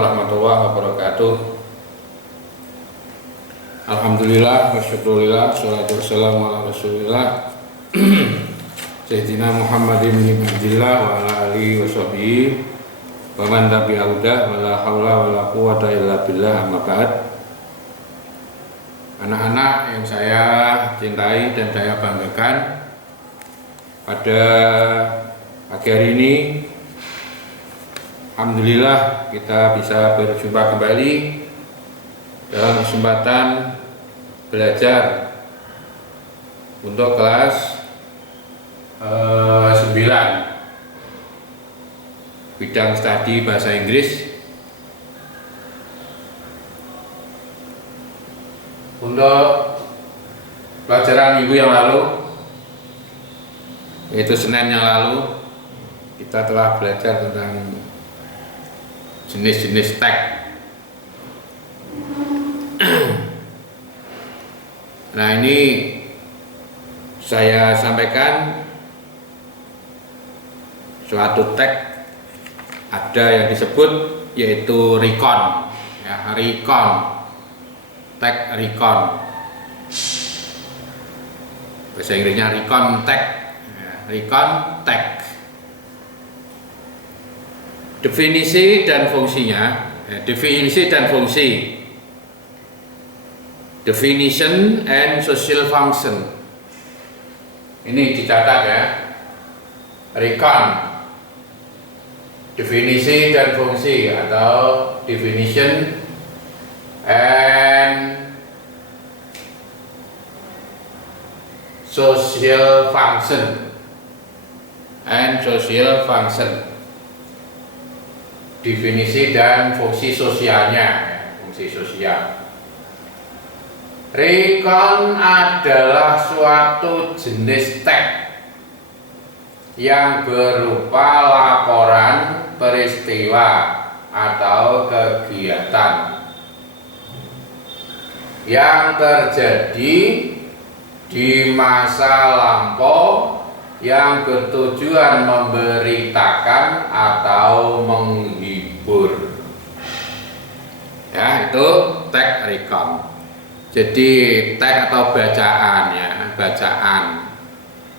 warahmatullahi wabarakatuh. Alhamdulillah wa syukurillah, salatu wassalamu ala rasulillah Sayyidina Muhammadin bin Abdillah wa ala alihi wa sahbihi wa man tabi'a hudah wa la hawla wa la quwwata illa billah, amma ba'd. Anak-anak yang saya cintai dan saya banggakan, pada pagi hari ini alhamdulillah kita bisa berjumpa kembali dalam kesempatan belajar untuk kelas 9 bidang studi bahasa Inggris. Untuk pelajaran minggu yang lalu, yaitu Senin yang lalu, kita telah belajar tentang jenis-jenis tag. Nah, ini saya sampaikan suatu tag ada yang disebut yaitu recon, ya, recon, tag recon. Bahasa Inggrisnya recon tag, ya, recon tag. Definisi dan fungsinya, ya, definisi dan fungsi. Definition and social function. Ini dicatat ya. Recon, definisi dan fungsi, atau definition and social function. Definisi dan fungsi sosialnya, fungsi sosial. Recon adalah suatu jenis tag yang berupa laporan peristiwa atau kegiatan yang terjadi di masa lampau yang bertujuan memberitakan atau menghibur. Ya, itu tag recon. Jadi tag atau bacaan, ya, bacaan.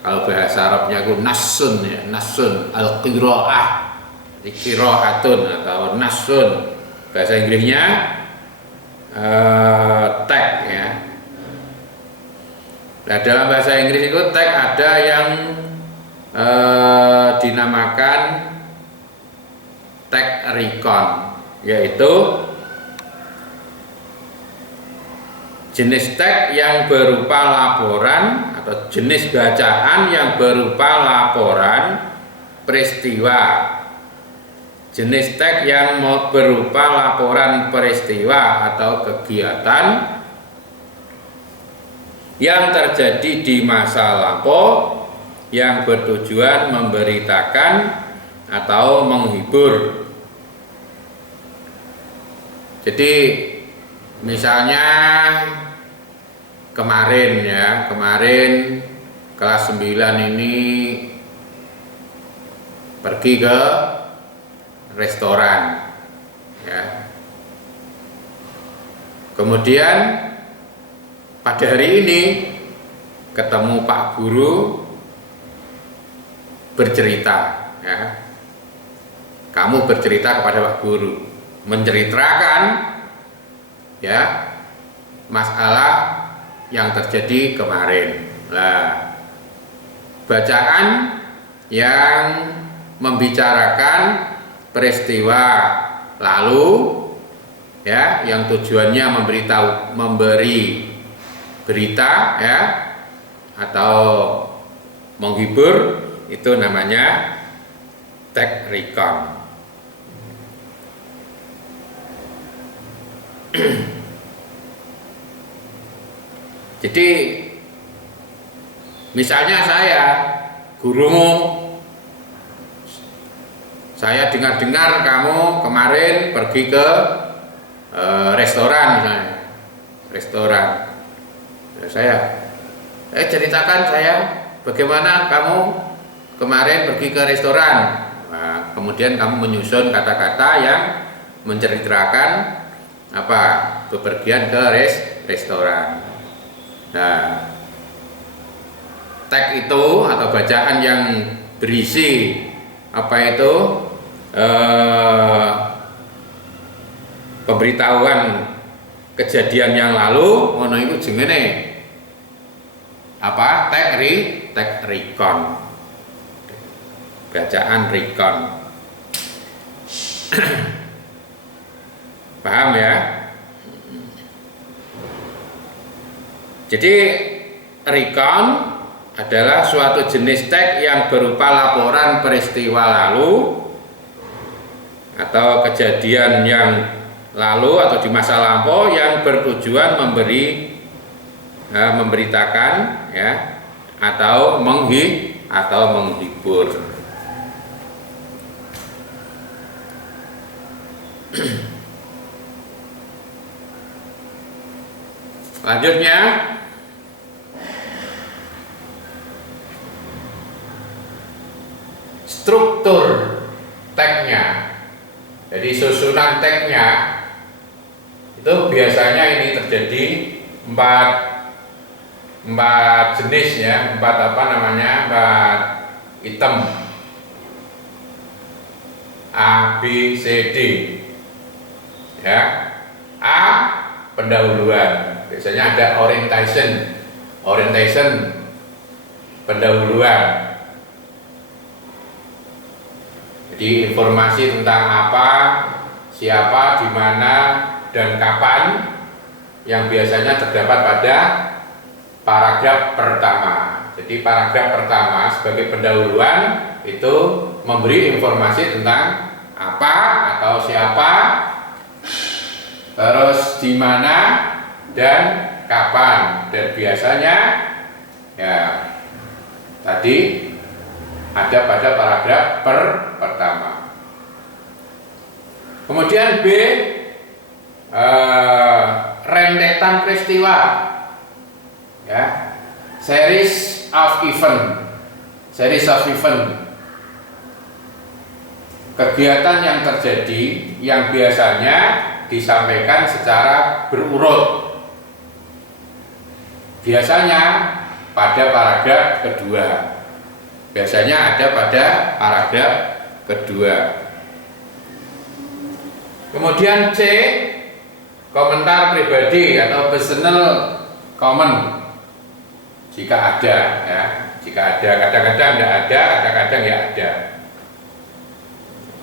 Kalau bahasa Arabnya itu nasun, ya, nasun, al-qiraah, qiraatun atau nasun. Bahasa Inggrisnya tag, ya. Nah, dalam bahasa Inggris itu tag ada yang dinamakan tag recon, yaitu jenis tag yang berupa laporan atau jenis bacaan yang berupa laporan peristiwa. Jenis tag yang berupa laporan peristiwa atau kegiatan yang terjadi di masa lampau yang bertujuan memberitakan atau menghibur. Jadi misalnya kemarin kelas 9 ini pergi ke restoran, ya. Kemudian pada hari ini ketemu Pak Guru bercerita, ya. Kamu bercerita kepada Pak Guru, menceritakan, ya, masalah yang terjadi kemarin. Nah, bacaan yang membicarakan peristiwa lalu, ya, yang tujuannya memberi berita, ya, atau menghibur, itu namanya tag recon. Jadi misalnya saya gurumu, saya dengar-dengar kamu kemarin pergi ke restoran, misalnya restoran. Saya ceritakan saya bagaimana kamu kemarin pergi ke restoran. Nah, kemudian kamu menyusun kata-kata yang menceritakan apa bepergian ke restoran. Nah, teks itu atau bacaan yang berisi apa itu pemberitahuan kejadian yang lalu, ono iku jenenge apa? Teks recon. Bacaan recon. Paham ya? Jadi recon adalah suatu jenis teks yang berupa laporan peristiwa lalu atau kejadian yang lalu atau di masa lampau yang bertujuan memberitakan ya atau menghibur. Selanjutnya struktur teksnya. Jadi susunan teksnya itu biasanya ini terjadi empat jenis ya, empat item A, B, C, D ya. A, pendahuluan, biasanya ada orientation pendahuluan. Jadi informasi tentang apa, siapa, di mana, dan kapan yang biasanya terdapat pada paragraf pertama. Jadi paragraf pertama sebagai pendahuluan itu memberi informasi tentang apa atau siapa, terus di mana dan kapan, dan biasanya ya tadi ada pada paragraf pertama. Kemudian B, rentetan peristiwa ya, series of event, kegiatan yang terjadi yang biasanya disampaikan secara berurut, biasanya pada paragraf kedua. Biasanya ada pada paragraf kedua. Kemudian C, komentar pribadi atau personal comment jika ada ya, jika ada, kadang-kadang tidak ada, kadang-kadang ya ada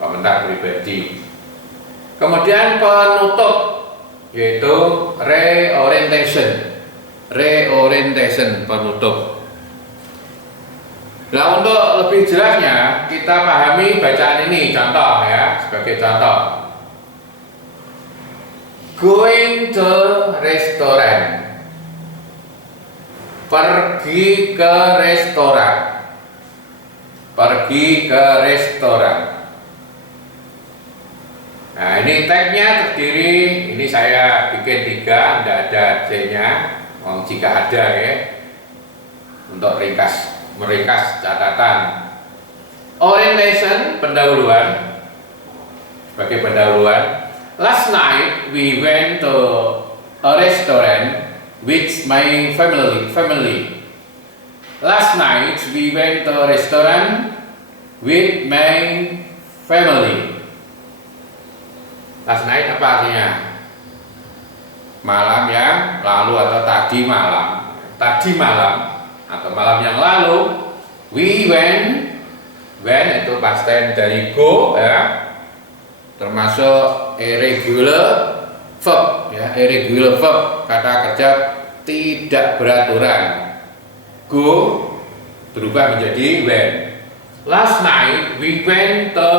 komentar pribadi. Kemudian penutup yaitu reorientation penutup. Nah, untuk lebih jelasnya kita pahami bacaan ini, contoh ya, sebagai contoh. Going to restaurant. Pergi ke restoran. Pergi ke restoran. Nah, ini teksnya terdiri, ini saya bikin 3, tidak ada C-nya. Jika ada ya, untuk meringkas catatan. Orientation, pendahuluan, sebagai pendahuluan. Last night we went to a restaurant with my family. Last night we went to a restaurant with my family. Last night apa artinya? Malam yang lalu atau tadi malam. Tadi malam atau malam yang lalu, we went itu past tense dari go ya, termasuk irregular verb ya, irregular verb, kata kerja tidak beraturan. Go berubah menjadi went. Last night we went to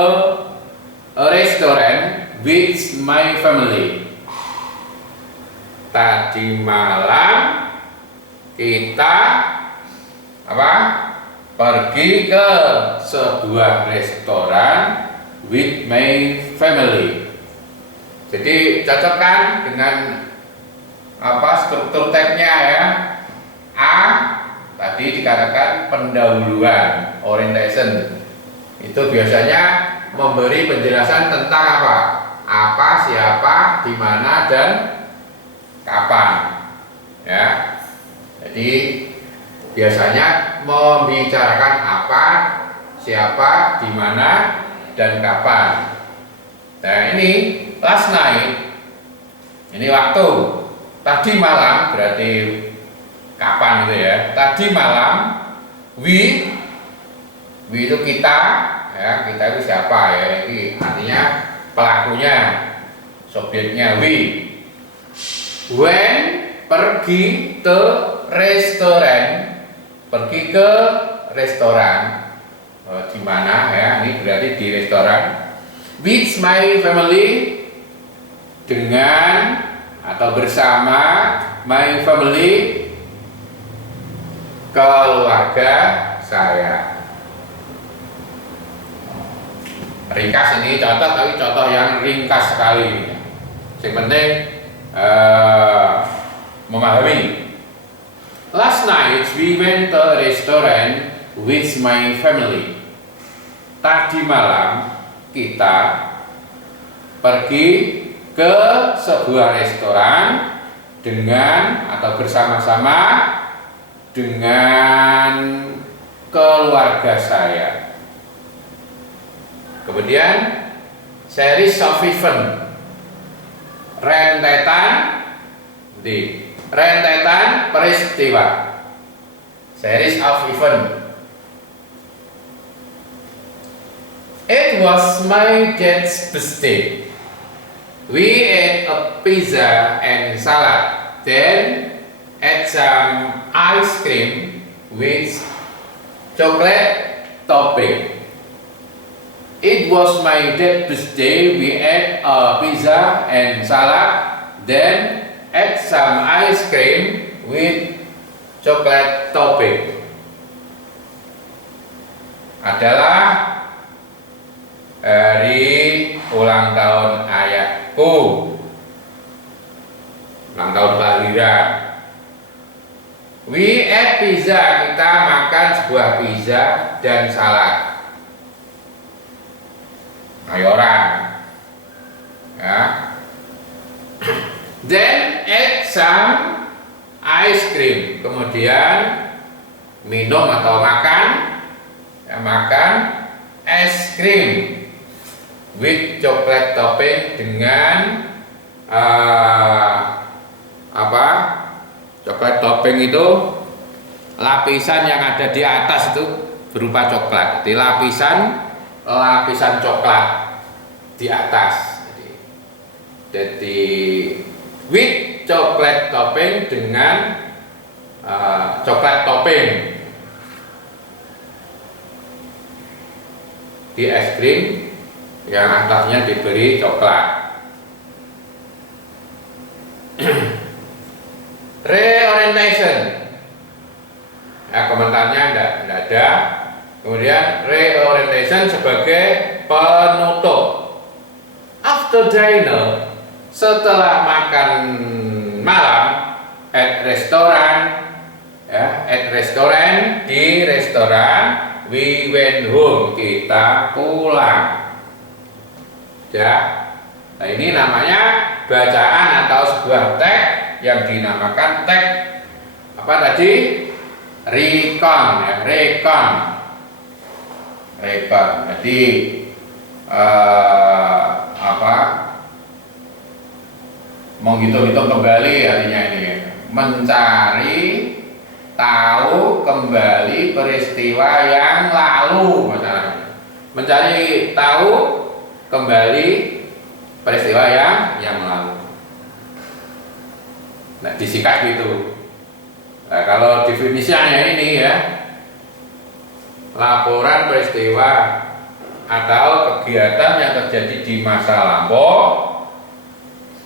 a restaurant with my family. Tadi malam kita pergi ke sebuah restoran with my family. Jadi cocokkan dengan struktur teksnya ya. A tadi dikatakan pendahuluan, orientation. Itu biasanya memberi penjelasan tentang apa, di mana, dan kapan. Ya. Jadi biasanya membicarakan apa, siapa, di mana, dan kapan. Nah, ini last night. Ini waktu. Tadi malam berarti kapan gitu ya. Tadi malam, we itu kita, ya, kita itu siapa ya? Ini artinya pelakunya, subjeknya we. When, pergi ke restoran, pergi ke restoran. Di mana ya? Ini berarti di restoran. With my family, dengan atau bersama my family, keluarga saya. Ringkas ini contoh, tapi contoh yang ringkas sekali. Yang penting memahami. Last night we went to a restaurant with my family. Tadi malam kita pergi ke sebuah restoran dengan atau bersama-sama dengan keluarga saya. Kemudian series of event, rentetan peristiwa, series of event. It was my dad's birthday. We ate a pizza and salad, then ate some ice cream with chocolate topping. It was my dad's birthday. We ate a pizza and salad, then ate some ice cream with chocolate topping. Adalah hari ulang tahun ayahku, ulang tahun kelahiran. We ate pizza, kita makan sebuah pizza dan salad mayoran, ya. Then ate some ice cream, kemudian minum atau makan, ya, makan es krim with chocolate topping, dengan coklat topping itu lapisan yang ada di atas itu berupa coklat. Jadi lapisan coklat di atas. Jadi with chocolate topping, dengan coklat topping di es krim yang atasnya diberi coklat. Reorientation, ya, komentarnya enggak ada. Kemudian reorientation sebagai penutup. After dinner, setelah makan malam, at restoran, ya, at restoran, di restoran, we went home, kita pulang. Ya, nah ini namanya bacaan atau sebuah teks yang dinamakan teks apa tadi? Recon, ya, recon. Jadi menghitung-hitung kembali artinya ini, mencari tahu kembali peristiwa yang lalu, misalnya. Mencari tahu kembali peristiwa yang lalu. Nah, disikat gitu. Nah, kalau definisinya ini ya, laporan peristiwa atau kegiatan yang terjadi di masa lampau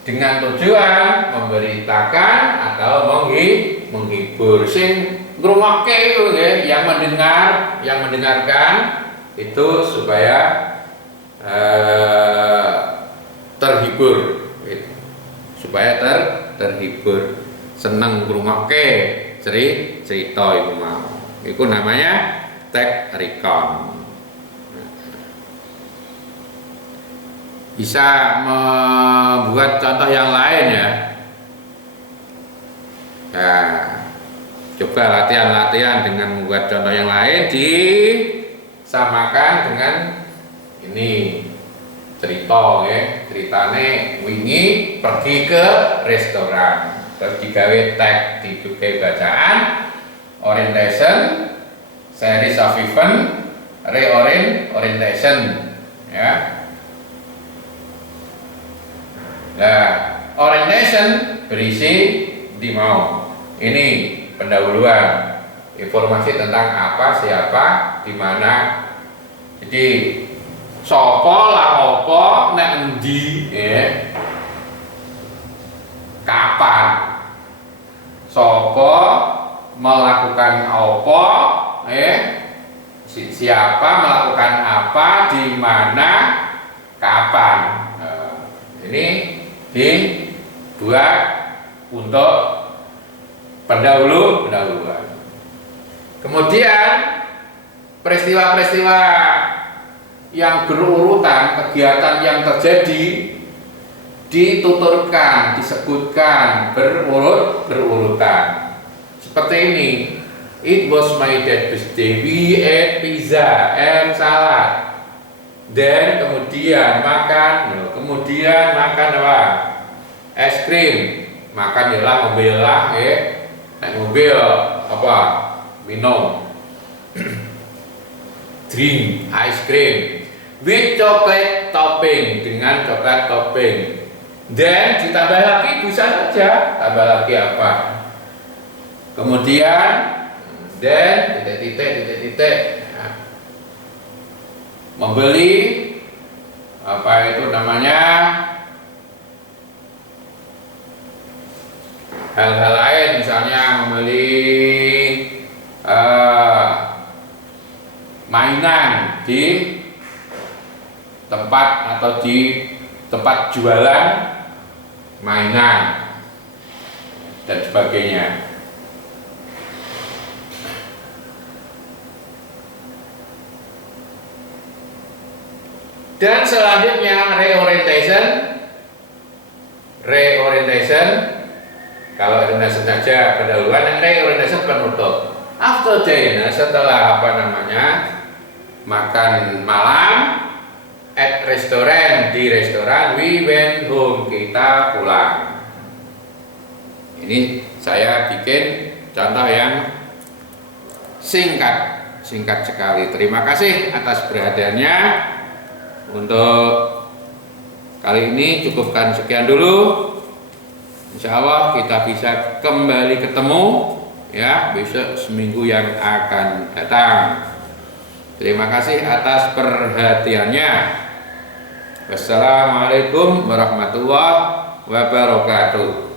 dengan tujuan memberitakan atau menghibur. Sing ngrungokke itu ya, yang mendengarkan itu supaya terhibur, supaya terhibur, seneng ngrungokke cerita iku mau. Iku namanya teks recon. Bisa membuat membuat contoh yang lain ya. Nah, coba latihan-latihan dengan membuat contoh yang lain disamakan dengan ini cerita ya. Ceritane wingi pergi ke restoran terus digawe tag di buku bacaan orientation series of event orientation ya. Nah, orientation berisi di mau ini pendahuluan informasi tentang apa, siapa, di mana. Jadi sopo lah opo nek endi ya. Kapan sopo melakukan apa siapa melakukan apa, di mana, kapan. Ini dibuat untuk pendahuluan. Kemudian peristiwa-peristiwa yang berurutan, kegiatan yang terjadi dituturkan, disebutkan berurutan. Seperti ini. It was my dad's birthday. We ate pizza and salad. Dan kemudian makan apa? Es krim. Makan ialah mobil lah, naik mobil apa? Minum. Drink ice cream with chocolate topping, dengan coklat topping. Dan ditambah lagi bisa saja tambah lagi apa? Kemudian dan titik. Nah, membeli apa itu namanya? Hal-hal lain, misalnya membeli mainan di tempat atau di tempat jualan mainan dan sebagainya. Dan selanjutnya reorientation. Kalau orientation saja pendahuluan, reorientation penutup. After dinner, setelah makan malam at restoran, di restoran, we went home, kita pulang. Ini saya bikin contoh yang singkat sekali. Terima kasih atas perhatiannya. Untuk kali ini cukupkan sekian dulu. Insya Allah kita bisa kembali ketemu ya besok seminggu yang akan datang. Terima kasih atas perhatiannya. Wassalamualaikum warahmatullahi wabarakatuh.